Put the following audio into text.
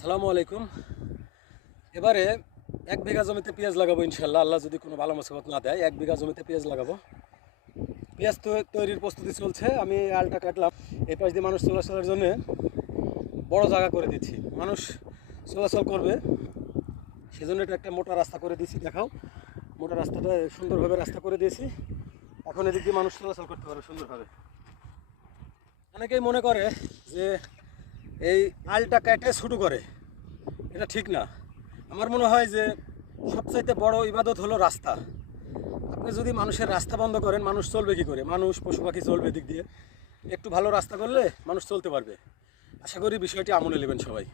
আসসালামু আলাইকুম। এবারে 1 বিঘা জমিতে পেঁয়াজ লাগাবো ইনশাল্লাহ, আল্লাহ যদি কোনো ভালো মুসিবত না দেয়। 1 বিঘা জমিতে পেঁয়াজ লাগাবো। পেঁয়াজ তৈরির প্রস্তুতি চলছে। আমি আলটা কাটলাম, এই পাশ দিয়ে মানুষ চলাচলের জন্য বড় জায়গা করে দিচ্ছি, মানুষ চলাচল করবে সেজন্য এটা একটা মোটা রাস্তা করে দিয়েছি। দেখাও, মোটা রাস্তাটা সুন্দরভাবে রাস্তা করে দিয়েছি। এখন এদিক দিয়ে মানুষ চলাচল করতে পারবে সুন্দরভাবে। অনেকেই মনে করে যে এই আলটা কেটে শুরু করে, এটা ঠিক না। আমার মনে হয় যে সবচাইতে বড় ইবাদত হলো রাস্তা। আপনি যদি মানুষের রাস্তা বন্ধ করেন, মানুষ চলবে কী করে? মানুষ পশু পাখি চলবে দিক দিয়ে। একটু ভালো রাস্তা করলে মানুষ চলতে পারবে। আশা করি বিষয়টি আমলে নেবেন সবাই।